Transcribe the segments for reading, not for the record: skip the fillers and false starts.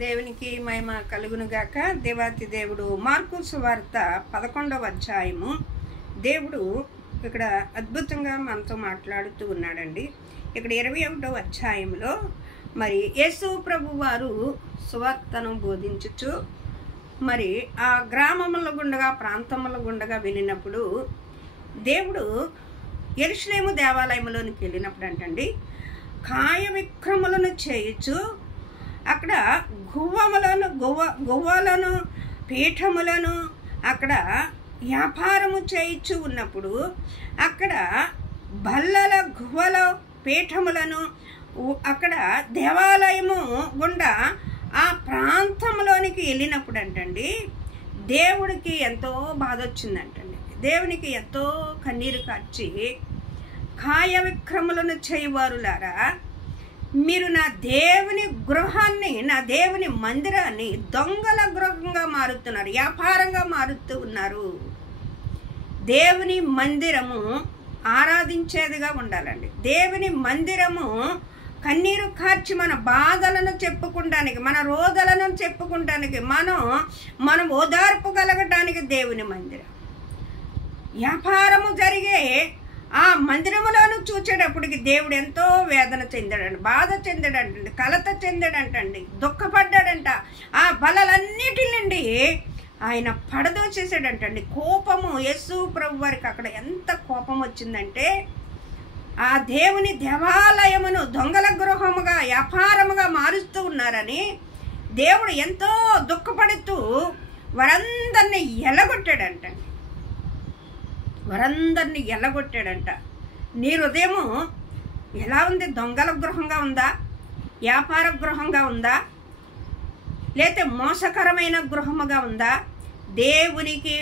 దేవునికి మహిమ కలుగునుగాక. దేవాతి దేవుడు మార్కు సువార్త 11వ అధ్యాయము దేవుడు ఇక్కడ అద్భుతంగా మనతో మాట్లాడుతూ ఉన్నాడండి. ఇక్కడ 21వ అధ్యాయంలో మరి యేసు ప్రభు వారు సువార్తను బోధించుచు మరి ఆ గ్రామముల గుండగా ప్రాంతముల గుండగా వెళ్ళినప్పుడు దేవుడు యెరూషలేము దేవాలయంలోనికి వెళ్ళినప్పుడు అంటండి కాయ విక్రములను చేయుచు అక్కడ గువ్వలను పీఠములను అక్కడ వ్యాపారము చేయించు ఉన్నప్పుడు అక్కడ బల్లల గువ్వల పీఠములను అక్కడ దేవాలయము గుండా ఆ ప్రాంతంలోనికి వెళ్ళినప్పుడు అంటండి దేవుడికి ఎంతో బాధ వచ్చిందంటండి. దేవునికి ఎంతో కన్నీరు కార్చి కాయ విక్రములను చేయవారులారా, మీరు నా దేవుని గృహాన్ని, నా దేవుని మందిరాన్ని దొంగల గృహంగా మారుతున్నారు, వ్యాపారంగా మారుతూ ఉన్నారు. దేవుని మందిరము ఆరాధించేదిగా ఉండాలండి. దేవుని మందిరము కన్నీరు కార్చి మన బాధలను చెప్పుకుంటానికి, మన రోదలను చెప్పుకుంటానికి, మనం ఓదార్పు కలగటానికి దేవుని మందిరం. వ్యాపారము జరిగే ఆ మందిరములోను చూచేటప్పటికి దేవుడు ఎంతో వేదన చెందాడండి, బాధ చెందాడంటండి, కలత చెందాడంటండి, దుఃఖపడ్డాడంట. ఆ బలలన్నిటి నుండి ఆయన పడదోచేసాడంటండి. కోపము యేసు ప్రభు వారికి అక్కడ ఎంత కోపం వచ్చిందంటే ఆ దేవుని దేవాలయమును దొంగల గృహముగా వ్యాపారముగా మారుస్తూ ఉన్నారని దేవుడు ఎంతో దుఃఖపడుతూ వారందరినీ ఎల్లగొట్టాడంటండి. వారందరినీ ఎల్లగొట్టాడంట. నీ హృదయము ఎలా ఉంది? దొంగల గృహంగా ఉందా? వ్యాపార గృహంగా ఉందా? లేకపోతే మోసకరమైన గృహముగా ఉందా? దేవునికి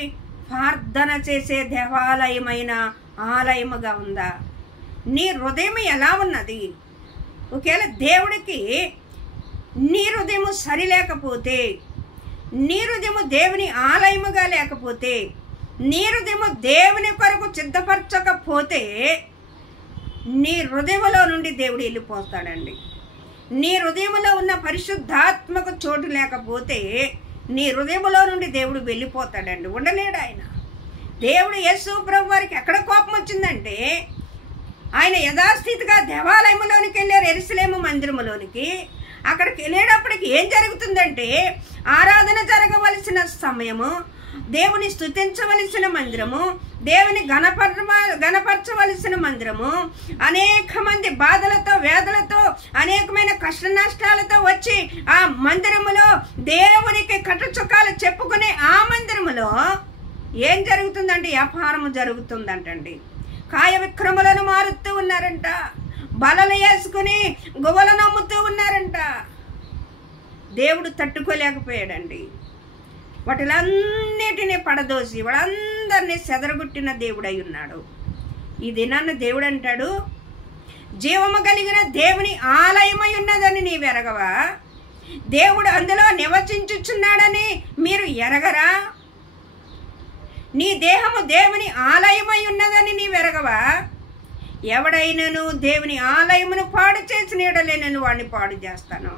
ప్రార్థన చేసే దేవాలయమైన ఆలయముగా ఉందా? నీ హృదయం ఎలా ఉన్నది? ఒకవేళ దేవుడికి నీ హృదయము సరి లేకపోతే, నీ హృదయము దేవుని ఆలయముగా లేకపోతే, నీ హృదయము దేవుని కొరకు సిద్ధపరచకపోతే నీ హృదయంలో నుండి దేవుడు వెళ్ళిపోతాడండి. నీ హృదయంలో ఉన్న పరిశుద్ధాత్మకు చోటు లేకపోతే నీ హృదయంలో నుండి దేవుడు వెళ్ళిపోతాడండి, ఉండలేడు ఆయన. దేవుడు యేసు ప్రభు వారికి ఎక్కడ కోపం వచ్చిందంటే ఆయన యథాస్థితిగా దేవాలయంలోనికి వెళ్ళారు, యెరూషలేము మందిరములోనికి. అక్కడికి వెళ్ళేటప్పటికి ఏం జరుగుతుందంటే ఆరాధన జరగవలసిన సమయము, దేవుని స్తుతించవలసిన మందిరము, దేవుని గణపరచవలసిన మందిరము, అనేక మంది బాధలతో వేదలతో అనేకమైన కష్ట నష్టాలతో వచ్చి ఆ మందిరములో దేవునికి కట్టుచుక్కాలు చెప్పుకునే ఆ మందిరములో ఏం జరుగుతుందంటే వ్యాపారము జరుగుతుందంటండి. కాయ విక్రములను మారుతూ ఉన్నారంట, బలలు వేసుకుని గువ్వలను అమ్ముతూ ఉన్నారంట. దేవుడు తట్టుకోలేకపోయాడండి. వాటిలన్నిటినీ పడదోసి వాళ్ళందరినీ చెదరగొట్టిన దేవుడై ఉన్నాడు. ఈ దినాన్ని దేవుడు అంటాడు, జీవము కలిగిన దేవుని ఆలయమై ఉన్నదని నీవు ఎరగవా? దేవుడు అందులో నివసించుచున్నాడని మీరు ఎరగరా? నీ దేహము దేవుని ఆలయమై ఉన్నదని నీవు ఎరగవా? ఎవడైనాను దేవుని ఆలయమును పాడు చేసిన యెడల నేను వాడిని పాడు చేస్తాను.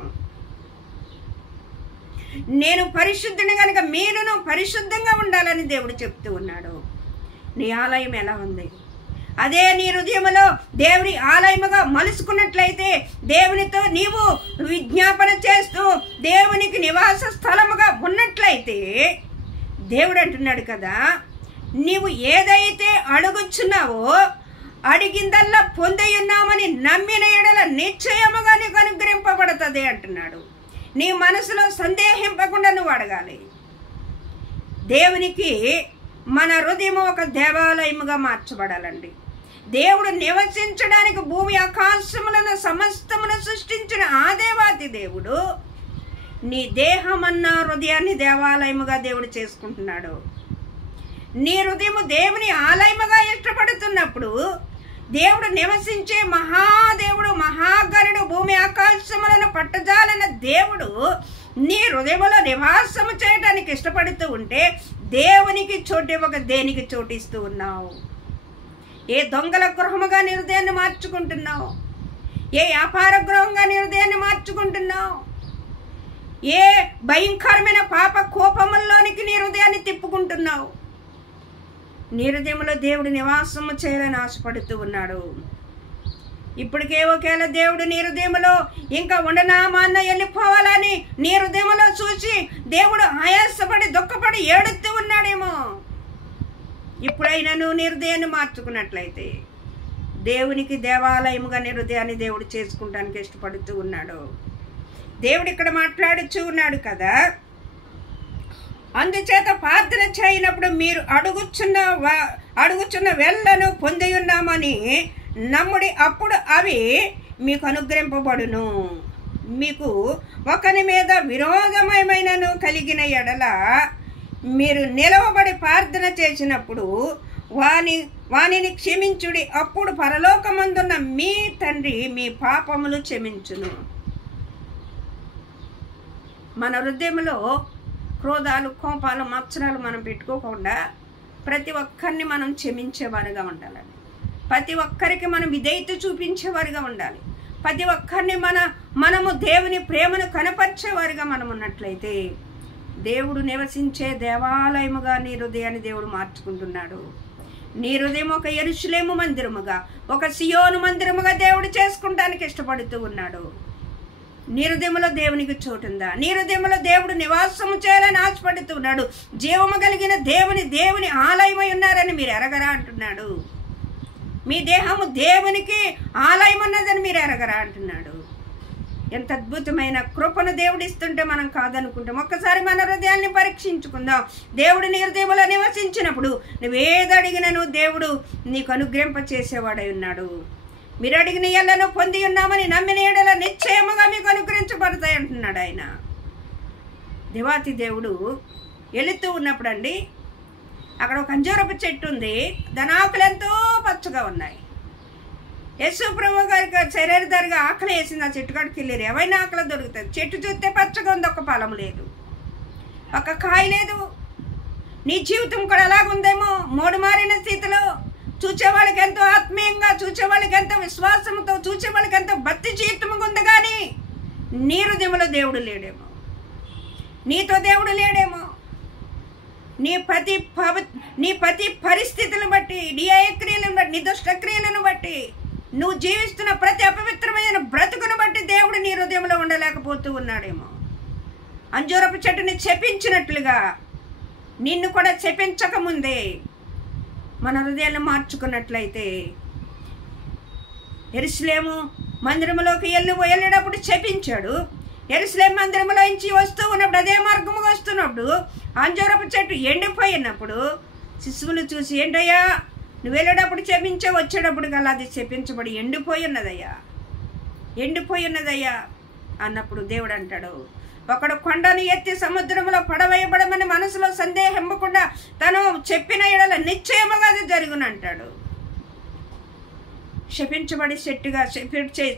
నేను పరిశుద్ధుని కనుక మీరును పరిశుద్ధంగా ఉండాలని దేవుడు చెప్తూ ఉన్నాడు. నీ ఆలయం ఎలా ఉంది? అదే నీ హృదయములో దేవుని ఆలయముగా మలుసుకున్నట్లయితే, దేవునితో నీవు విజ్ఞాపన చేస్తూ దేవునికి నివాస స్థలముగా ఉన్నట్లయితే, దేవుడు అంటున్నాడు కదా, నీవు ఏదైతే అడుగుచున్నావో అడిగిందల్లా పొంది ఉన్నామని నమ్మిన యెడల నిశ్చయముగా నీకు అనుగ్రహింపబడుతుంది అంటున్నాడు. నీ మనసులో సందేహింపకుండా నువ్వు అడగాలి. దేవునికి మన హృదయము ఒక దేవాలయముగా మార్చబడాలండి. దేవుడు నివసించడానికి భూమి ఆకాశములను సమస్తమును సృష్టించిన ఆ దేవాది దేవుడు నీ దేహమన్న హృదయాన్ని దేవాలయముగా దేవుడు చేసుకుంటున్నాడు. నీ హృదయము దేవుని ఆలయముగా ఇష్టపడుతున్నప్పుడు దేవుడు నివసించే మహాదేవుడు, మహాగరుడు, భూమి ఆకాశములను పట్టజాలన దేవుడు నీ హృదయంలో నివాసము చేయడానికి ఇష్టపడుతూ ఉంటే దేవునికి చోటు ఇవ్వక దేనికి చోటిస్తూ ఉన్నావు? ఏ దొంగల గృహముగా నీ హృదయాన్ని మార్చుకుంటున్నావు? ఏ వ్యాపార గృహంగా నీ హృదయాన్ని మార్చుకుంటున్నావు? ఏ భయంకరమైన పాప కోపముల్లోనికి నీ హృదయాన్ని తిప్పుకుంటున్నావు? నీ హృదయంలో దేవుడు నివాసము చేయాలని ఆశపడుతూ ఉన్నాడు. ఇప్పటికే ఒకేలా దేవుడు నీ హృదయంలో ఇంకా ఉండనామాన్న వెళ్ళిపోవాలని నీ హృదయంలో చూసి దేవుడు ఆయాసపడి దుఃఖపడి ఏడుస్తూ ఉన్నాడేమో. ఇప్పుడైనా నువ్వు నీ హృదయాన్ని మార్చుకున్నట్లయితే దేవునికి దేవాలయముగా నీ హృదయాన్ని దేవుడు చేసుకుంటానికి ఇష్టపడుతూ ఉన్నాడు. దేవుడు ఇక్కడ మాట్లాడుచూ ఉన్నాడు కదా, అందుచేత ప్రార్థన చేయనప్పుడు మీరు అడుగుచున్న వెళ్ళను పొంది ఉన్నామని నమ్ముడి, అప్పుడు అవి మీకు అనుగ్రహింపబడును. మీకు ఒకని మీద విరోధమైనను కలిగిన ఎడల మీరు నిలవబడి ప్రార్థన చేసినప్పుడు వానిని క్షమించుడి, అప్పుడు పరలోకమందున్న మీ తండ్రి మీ పాపములు క్షమించును. మన హృదయంలో క్రోధాలు, కోపాలు, మత్సరాలు మనం పెట్టుకోకుండా ప్రతి ఒక్కరిని మనం క్షమించేవారుగా ఉండాలి. ప్రతి ఒక్కరికి మనం విధేయత చూపించేవారుగా ఉండాలి. ప్రతి ఒక్కరిని మనము దేవుని ప్రేమను కనపరిచేవారుగా మనం ఉన్నట్లయితే దేవుడు నివసించే దేవాలయముగా నీ హృదయాన్ని దేవుడు మార్చుకుంటున్నాడు. నీ హృదయం ఒక యెరూషలేము మందిరముగా, ఒక సియోను మందిరముగా దేవుడు చేసుకుంటానికి ఇష్టపడుతూ ఉన్నాడు. నీ హృదయంలో దేవునికి చోటుందా? నీ హృదయంలో దేవుడు నివాసము చేయాలని ఆశపడుతున్నాడు. జీవము కలిగిన దేవుని ఆలయమై ఉన్నారని మీరు ఎరగరా అంటున్నాడు. మీ దేహము దేవునికి ఆలయం ఉన్నదని మీరు ఎరగరా అంటున్నాడు. ఎంత అద్భుతమైన కృపను దేవుడు ఇస్తుంటే మనం కాదనుకుంటాం. ఒక్కసారి మన హృదయాన్ని పరీక్షించుకుందాం. దేవుడు నీ హృదయంలో నివసించినప్పుడు నువ్వేది అడిగినను దేవుడు నీకు అనుగ్రహింప చేసేవాడై ఉన్నాడు. మీరు అడిగిన ఎల్లను పొంది ఉన్నామని నమ్మిన ఎడల నిశ్చయముగా మీకు అనుగ్రహించబడతాయి అంటున్నాడు ఆయన. దేవాతి దేవుడు వెళుతూ ఉన్నప్పుడు అండి, అక్కడ ఒక అంజూరపు చెట్టు ఉంది. దాని ఆకులు ఎంతో పచ్చగా ఉన్నాయి. యేసు ప్రభు గారికి శరీరధారిగా ఆకలి వేసింది. ఆ చెట్టు కాడికి వెళ్ళారు. ఏమైనా ఆకలి దొరుకుతుంది. చెట్టు చూస్తే పచ్చగా ఉంది, ఒక ఫలం లేదు, ఒక కాయ లేదు. నీ జీవితం కూడా అలాగుందేమో, మూడు మారిన స్థితిలో, చూచేవాళ్ళకి ఎంతో ఆత్మీయంగా, చూచేవాళ్ళకి ఎంతో విశ్వాసంతో, చూచేవాళ్ళకి ఎంతో భక్తి జీవితంగా ఉంది. కానీ నీ హృదయంలో దేవుడు లేడేమో, నీతో దేవుడు లేడేమో. నీ ప్రతి పరిస్థితులను బట్టి, నీ క్రియలను బట్టి, నీ దుష్టక్రియలను బట్టి, నువ్వు జీవిస్తున్న ప్రతి అపవిత్రమైన బ్రతుకును బట్టి దేవుడు నీ హృదయంలో ఉండలేకపోతూ ఉన్నాడేమో. అంజూరపు చెట్టుని చెప్పించినట్లుగా నిన్ను కూడా చెప్పించకముందే మన హృదయాన్ని మార్చుకున్నట్లయితే, యెరూషలేము మందిరములోకి వెళ్ళేటప్పుడు చెప్పించాడు. యెరూషలేము మందిరములో నుంచి వస్తూ ఉన్నప్పుడు, అదే మార్గముగా వస్తున్నప్పుడు అంజూరపు చెట్టు ఎండిపోయినప్పుడు శిశువులు చూసి, ఏంటయ్యా నువ్వు వెళ్ళేటప్పుడు చెప్పించే, వచ్చేటప్పుడు కల్లా అది చెప్పించబడి ఎండిపోయి ఉన్నదయ్యా అన్నప్పుడు దేవుడు అంటాడు, ఒకడు కొండను ఎత్తి సముద్రంలో పడవేయబడమని మనసులో సందేహింపకుండా తను చెప్పిన ఎడల నిశ్చయముగా అది జరుగునంటాడు. శపించబడి చెట్టుగా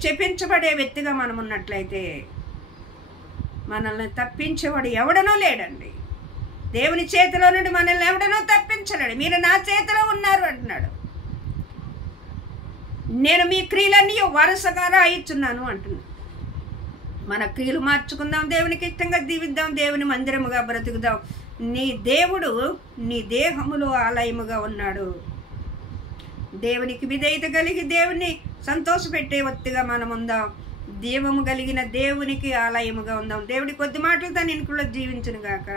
చెప్పించబడే వ్యక్తిగా మనం ఉన్నట్లయితే మనల్ని తప్పించేవాడు ఎవడనూ లేడండి. దేవుని చేతిలో నుండి మనల్ని ఎవడనూ తప్పించలేడు. మీరు నా చేతిలో ఉన్నారు అంటున్నాడు. నేను మీ క్రియలన్నీ వరుసగా రాయిస్తున్నాను అంటున్నాను. మన క్రియలు మార్చుకుందాం, దేవునికి ఇష్టంగా దీవిద్దాం, దేవుని మందిరముగా బ్రతుకుదాం. నీ దేవుడు నీ దేహములో ఆలయముగా ఉన్నాడు. దేవునికి విధేయత కలిగి దేవుని సంతోషపెట్టే వ్యక్తిగా మనం ఉందాం. దీవము కలిగిన దేవునికి ఆలయముగా ఉందాం. దేవుడి కొద్ది మాటలతో నేను కూడా జీవించును గాక.